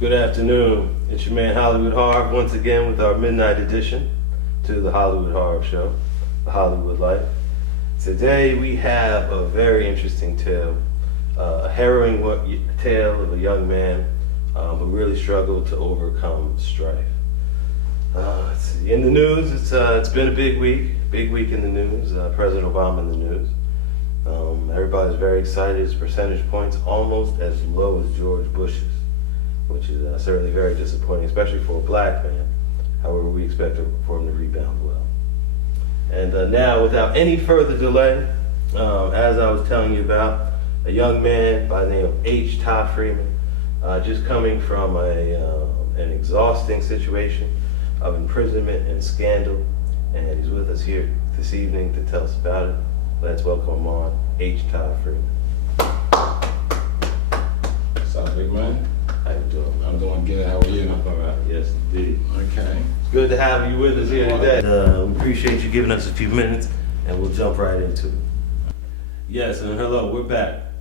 Good afternoon. It's your man Hollywood Harv once again with our midnight edition to the Hollywood Harv Show, The Hollywood Life. Today we have a very interesting tale, a harrowing tale of a young man who really struggled to overcome strife. In the news, it's been a big week in the news. President Obama in the news. Everybody's very excited. His percentage points almost as low as George Bush's, which is certainly very disappointing, especially for a black man. However, we expect for him to rebound well. And now, without any further delay, as I was telling you about, a young man by the name of H. Todd Freeman, just coming from an exhausting situation of imprisonment and scandal, and he's with us here this evening to tell us about it. Let's welcome him on, H. Todd Freeman. What's up, big man? How you doing? I'm doing good. How are you? All right. Yes, indeed. Okay. It's good to have you with us here today. We appreciate you giving us a few minutes, and we'll jump right into it. Yes, and hello, we're back.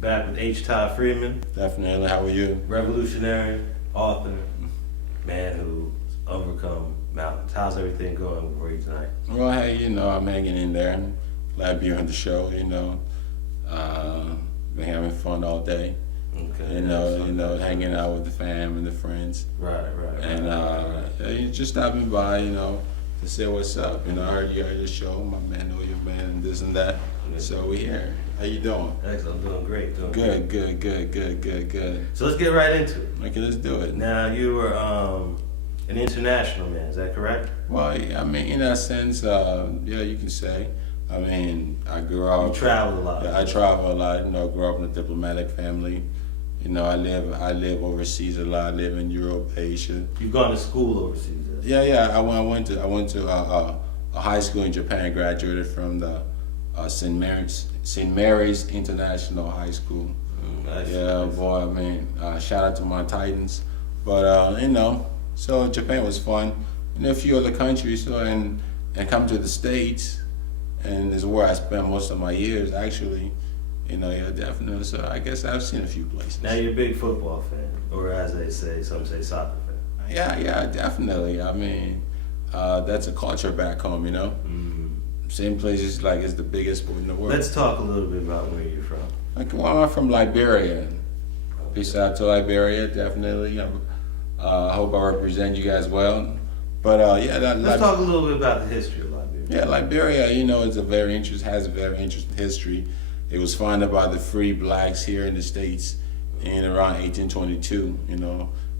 Back with H. Todd Freeman. Definitely. How are you? Revolutionary, author, man who's overcome mountains. How's everything going for you tonight? Well, hey, I'm hanging in there. Glad to be on the show, Been having fun all day. Okay. Hanging out with the fam and the friends. Right. And just stopping by, to say what's up. I heard you on your show. My man know your man and this and that. So we here. How you doing? Excellent. I'm doing great. Good. So let's get right into it. Okay, let's do it. Now, you were an international man, is that correct? Well, yeah, in that sense, yeah, you can say. I grew up. You traveled a lot. Yeah, I travel a lot. Grew up in a diplomatic family. I live overseas a lot. I live in Europe, Asia. You've gone to school overseas. Yeah. I went to a high school in Japan. Graduated from the St. Mary's International High School. Nice. Yeah, boy. Shout out to my Titans. But so Japan was fun. And a few other countries. And come to the States, and is where I spent most of my years actually. Yeah, definitely. So I guess I've seen a few places. Now you're a big football fan, or as they say, some say soccer fan. Yeah, definitely. That's a culture back home, Mm-hmm. Same places like it's the biggest sport in the world. Let's talk a little bit about where you're from. I'm from Liberia. Peace out to Liberia, definitely. I hope I represent you guys well. But let's talk a little bit about the history of Liberia. Yeah, Liberia, has a very interesting history. It was founded by the free blacks here in the States in around 1822,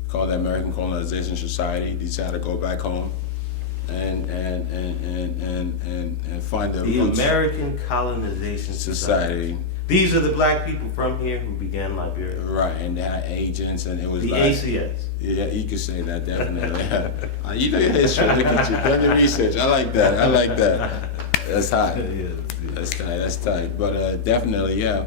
called the American Colonization Society. Decided to go back home and find the roots. American Colonization Society. These are the black people from here who began Liberia. Right, and they had agents, and it was the like ACS. Yeah, you could say that, definitely. You know your history. Look at you, done the research. I like that. That's hot. Yeah. That's tight. But definitely, yeah.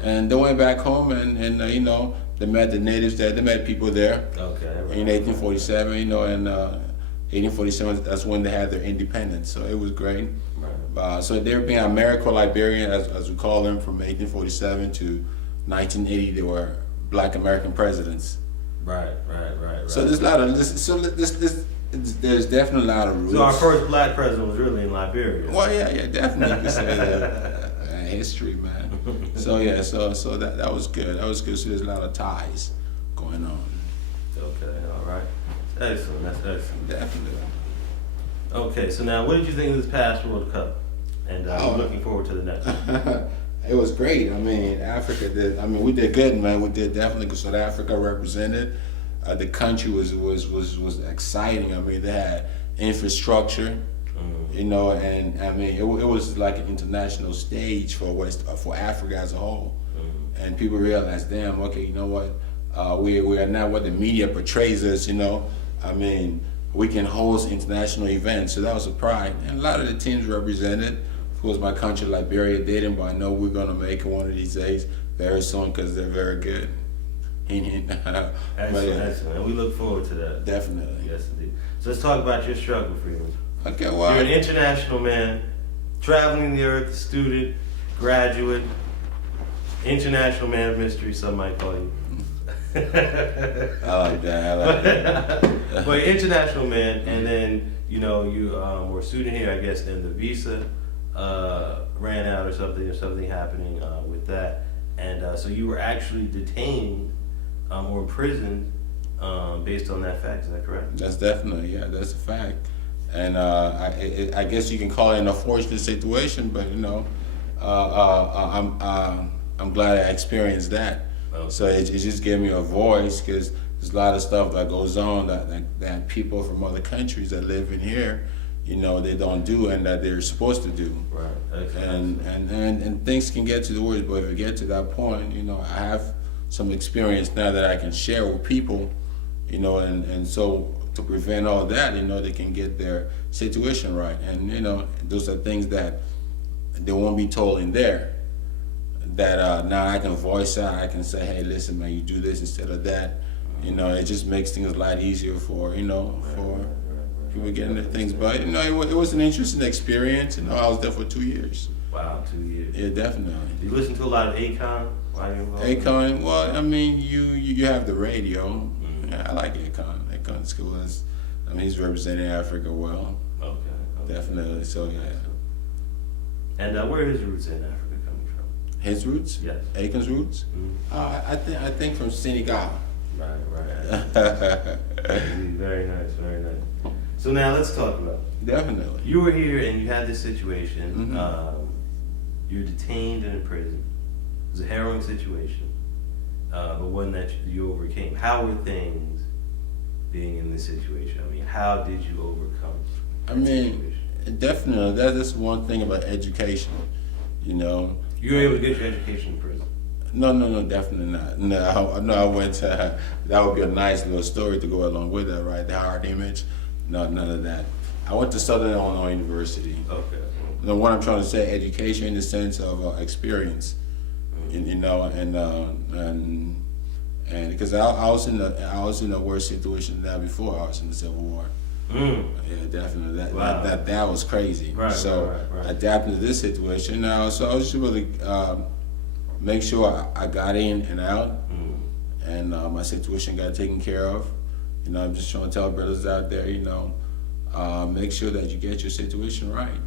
And they went back home, and they met the natives there. They met people there. Okay. Right. In 1847, and 1847, that's when they had their independence. So it was great. Right. So they were being Americo-Liberian, as we call them, from 1847 to 1980. They were Black American presidents. Right. So there's a lot of there's definitely a lot of roots. So our first black president was really in Liberia. Well, yeah, definitely. You could say that. History, man. So yeah, so that was good. That was good. So there's a lot of ties going on. Okay, all right. Excellent. That's excellent. Definitely. Okay, so now what did you think of this past World Cup? And I'm looking forward to the next one. It was great. Africa did. We did good, man. We did definitely good. South Africa represented. The country was exciting. They had infrastructure, and it was like an international stage for Africa as a whole. And people realized, damn, okay, you know what? We are not what the media portrays us. We can host international events, so that was a pride. And a lot of the teams represented. Of course, my country, Liberia, didn't, but I know we're gonna make it one of these days very soon because they're very good. Excellent. And we look forward to that. Definitely. Yes, indeed. So let's talk about your struggle, Freeman. Okay, well, you're an international man, traveling the earth, student, graduate, international man of mystery, some might call you. I like that. I like that. But you're international man, and then you were a student here, I guess, and the visa ran out or something happening with that, and so you were actually detained or imprisoned based on that fact. Is that correct? That's definitely, yeah, that's a fact. And I guess you can call it an unfortunate situation, but I'm glad I experienced that. Okay. So it just gave me a voice, because there's a lot of stuff that goes on that people from other countries that live in here, they don't do, and that they're supposed to do. Right. Okay. And things can get to the worst, but if it get to that point, I have some experience now that I can share with people, and so to prevent all that, they can get their situation right. And those are things that they won't be told in there, that now I can voice out. I can say, hey, listen, man, you do this instead of that. It just makes things a lot easier for for people getting their things. But it was an interesting experience. I was there for 2 years. Wow, 2 years. Yeah, definitely. You listen to a lot of Akon while you're involved? Akon, well, I mean, you have the radio. Yeah, I like Akon. Akon's cool. He's representing Africa well. Okay. Definitely. So yeah. And where are his roots in Africa coming from? His roots? Yes. Akon's roots? Mm-hmm. I think from Senegal. Right. Very nice, very nice. So now let's talk about it. Definitely. You were here and you had this situation. Mhm. You were detained and in prison. It was a harrowing situation, but one that you overcame. How were things being in this situation? I mean, how did you overcome? I mean, definitely. That's one thing about education. You were able to get your education in prison. No, definitely not. No, I went to. That would be a nice little story to go along with that, right? The hard image. No, none of that. I went to Southern Illinois University. Okay. What I'm trying to say, education in the sense of experience, and because I was in a worse situation now before I was in the Civil War. Mm. Yeah, definitely. Wow. That was crazy. Right. So Right. adapting to this situation now, so I was just really make sure I got in and out, and my situation got taken care of. I'm just trying to tell brothers out there, make sure that you get your situation right.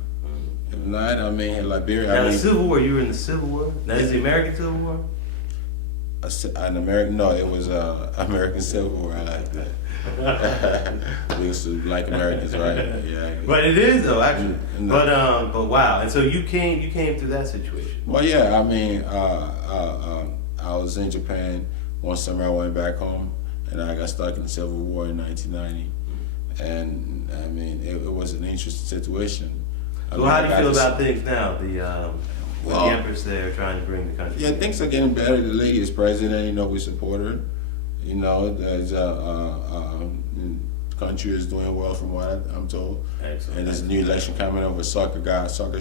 If not, in Liberia. Now, the Civil War, you were in the Civil War? Now, is the American Civil War? An American? No, it was American Civil War. I like that. We used to like Americans, right? Yeah. But it is though, actually. No. But wow. And so you came through that situation. Well, yeah. I was in Japan one summer. I went back home, and I got stuck in the Civil War in 1990. And it was an interesting situation. So how do you feel about things now? With the Empress there trying to bring the country. Yeah, things are getting better. The lady is president. We support her. There's the country is doing well from what I'm told. Excellent. And there's a new election coming up with soccer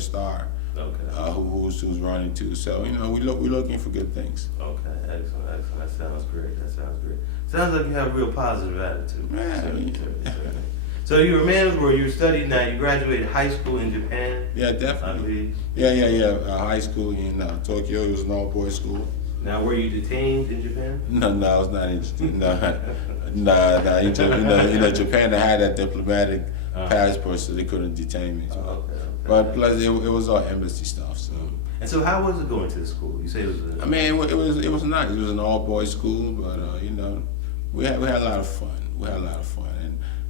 star. Okay. Who's running too? So we're looking for good things. Okay, excellent. That sounds great. Sounds like you have a real positive attitude. Yeah. So you were a man where you studied. Now you graduated high school in Japan. Yeah, I definitely. believe. Yeah. High school in Tokyo. It was an all-boys school. Now, were you detained in Japan? No, I was not interested. No. In Japan, they had that diplomatic passport, so they couldn't detain me. So. Okay. But plus, it was all embassy stuff. So. And so, how was it going to the school? You say it was. It was nice. It was an all-boys school, but we had a lot of fun.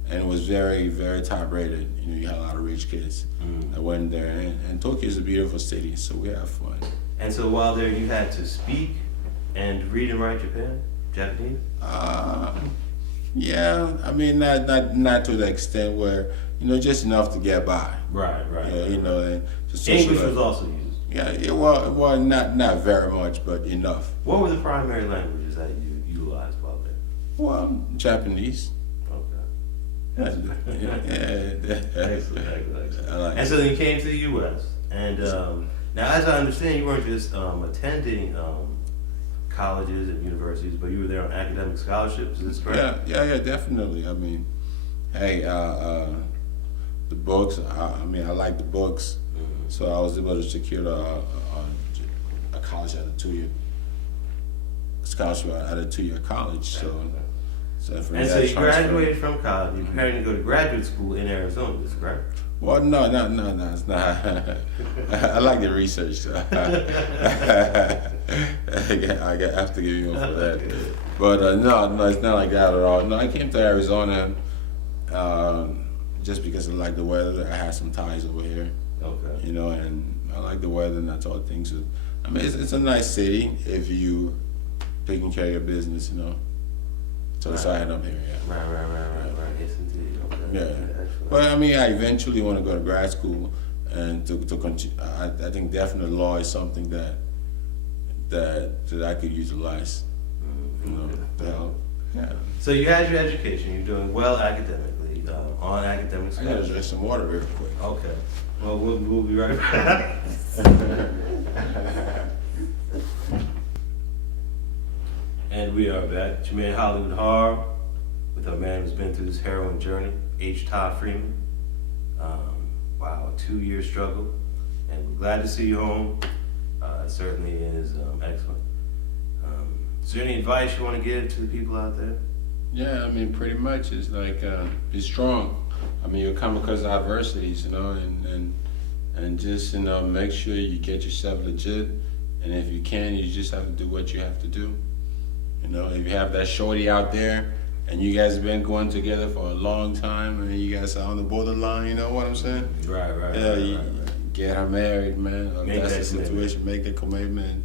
And it was very, very top-rated. You had a lot of rich kids that went there, and Tokyo is a beautiful city, so we had fun. And so, while there, you had to speak and read and write Japanese. Yeah, not to the extent where just enough to get by. Right. And just English was also used. Yeah. Well, not very much, but enough. What were the primary languages that you utilized while there? Well, Japanese. Okay. Yeah. Excellent. I like And so then you came to the U.S. And now, as I understand, you weren't just attending colleges and universities, but you were there on academic scholarships. Is this correct? Yeah, definitely. Hey, the books. I like the books, so I was able to secure a college at a 2-year. scholarship at a 2-year college. So for And me, so I you transferred. graduated from college. You're preparing to go to graduate school in Arizona. Is that correct? Well, no, it's not. I like the research. So. I have to give you one for that. But no, it's not like that at all. No, I came to Arizona just because I like the weather. I had some ties over here, Okay. you know, and I like the weather and that's all things. I mean, it's a nice city if you taking care of your business, you know. So that's why I ended up here. Yeah. Right. Yes, indeed. Okay. Yeah. Excellent. But I mean, I eventually want to go to grad school and to continue. I think definitely law is something that I could utilize. You know, to help. Yeah. So you had your education. You're doing well academically on academic I gotta scholarship. drink some water real quick. Okay. Well, we'll be right back. And we are back. Jermaine Hollywood Harb with a man who's been through this heroin journey, H. Todd Freeman. Wow, a 2-year struggle. And we're glad to see you home. It certainly is excellent. Is there any advice you want to give to the people out there? Yeah, I mean, pretty much it's like be strong. I mean, you'll come because of adversities, you know, and just make sure you get yourself legit. And if you can, you just have to do what you have to do. You know, if you have that shorty out there and you guys have been going together for a long time and you guys are on the borderline, you know what I'm saying? Right. Yeah, you get her married, man. If Make that's that the situation, commitment. make the commitment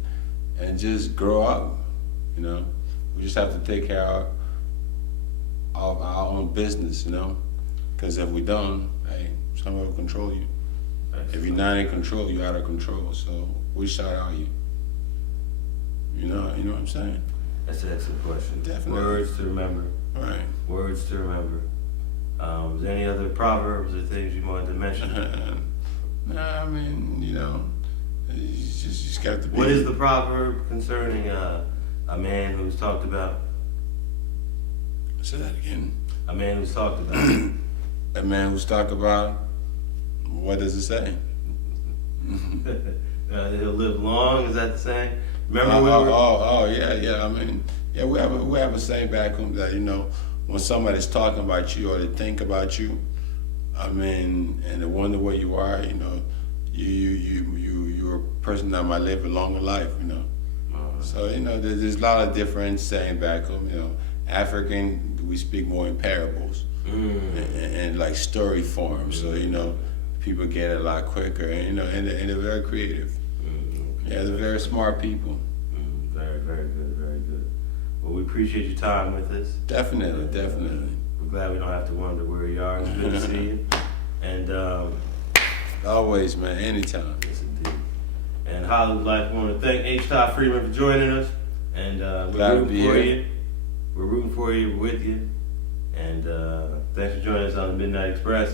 and just grow up, you know. We just have to take care of our own business, you know. Because if we don't, hey, someone will control you. If you're not in control, you're out of control. So which side are you? You know what I'm saying? That's an excellent question. Definitely. Words to remember. All right. Words to remember. Is there any other proverbs or things you wanted to mention? Nah, I mean, you know, you just got to be. What is the proverb concerning a man who's talked about? Say that again. A man who's talked about. A man who's talked about. What does it say? He'll live long. Is that the saying? Remember Yeah. I mean, yeah, we have a saying back home that when somebody's talking about you or they think about you, I mean, and they wonder where you are, you're a person that might live a longer life, So there's a lot of different saying back home. African, we speak more in parables and like story form, so people get it a lot quicker, and they're very creative. Yeah, they're very smart people. Very, very good, very good. Well, we appreciate your time with us. Definitely. We're glad we don't have to wonder where you are. It's good to see you. And Always, man, anytime. yes, indeed. And Hollywood Life, we want to thank H. Todd Freeman for joining us. And Glad we're to be rooting for here. you. We're rooting for you. We're with you. And thanks for joining us on the Midnight Express.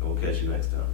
And we'll catch you next time.